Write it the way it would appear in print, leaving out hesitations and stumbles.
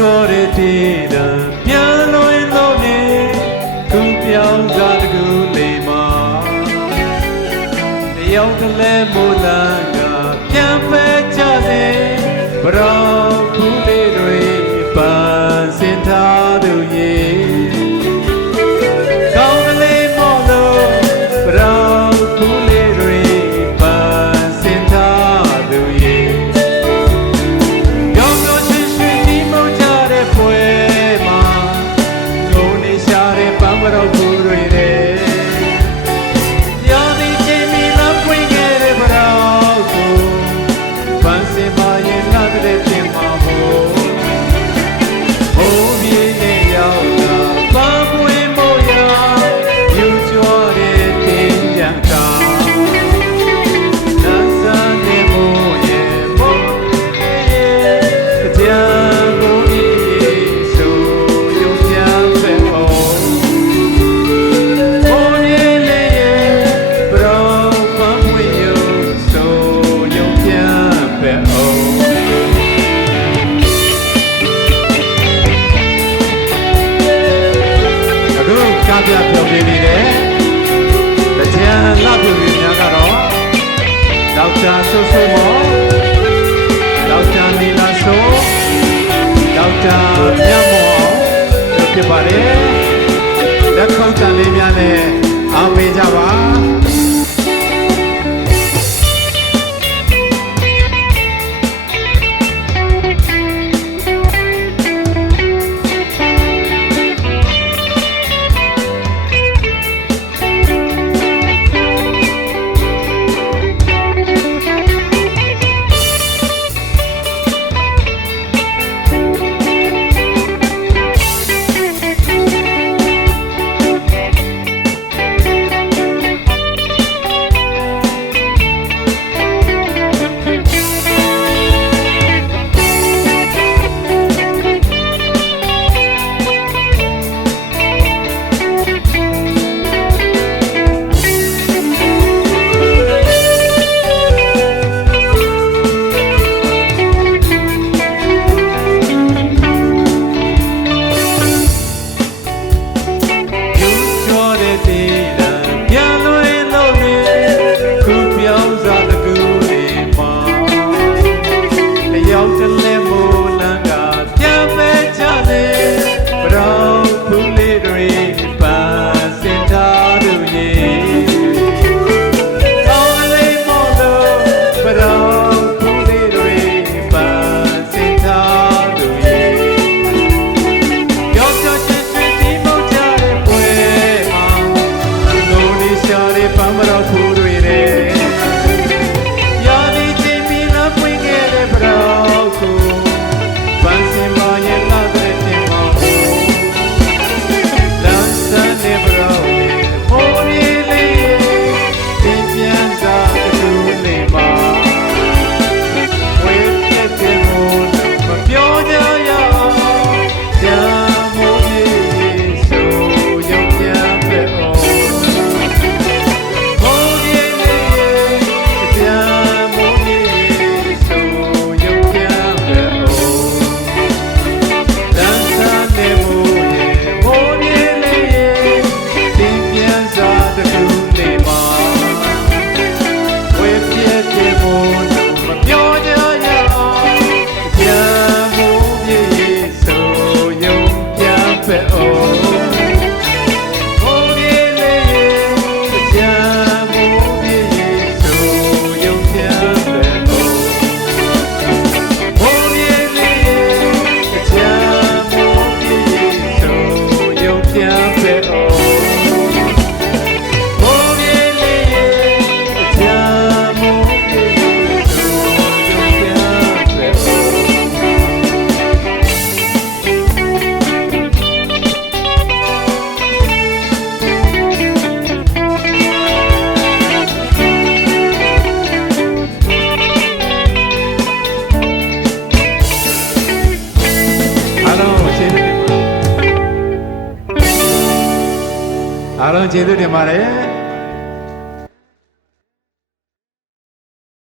ကျော်တဲ့တည်တံပြန်လွင်လို့နေခုပြောင်းစားတကူလေးမှာတယောက်တလဲမိုးလန်းကပြန်ဖဲကြစေဘရောင်ဖူးလေးတွေပန်းစင်ထားသူရေကောင်းကလေးမော့လို့ဘရောင်ဖူးလေးတွေပန်းစင်ထားသူရေပြောင်းပြောင်းရွှင်ရွှင်ဒီမောကြတဲ့ပွဲမှာကိုနေရှာတဲ့ပန်းဘရောင်ဖူးတွေပြပြောပြနေတယ်။ကြံလှပြပြများကတော့ဒေါက်တာဆိုဆိုမောဒေါက်တာနီလာဆိုဒေါက်တာမြတ်မောတို့ဖြစ်ပါတယ်။လက်ခုပ်တန်လေးများနဲ့အားပေးကြပါ။အားလုံးကျေးဇူးတင်ပါတယ်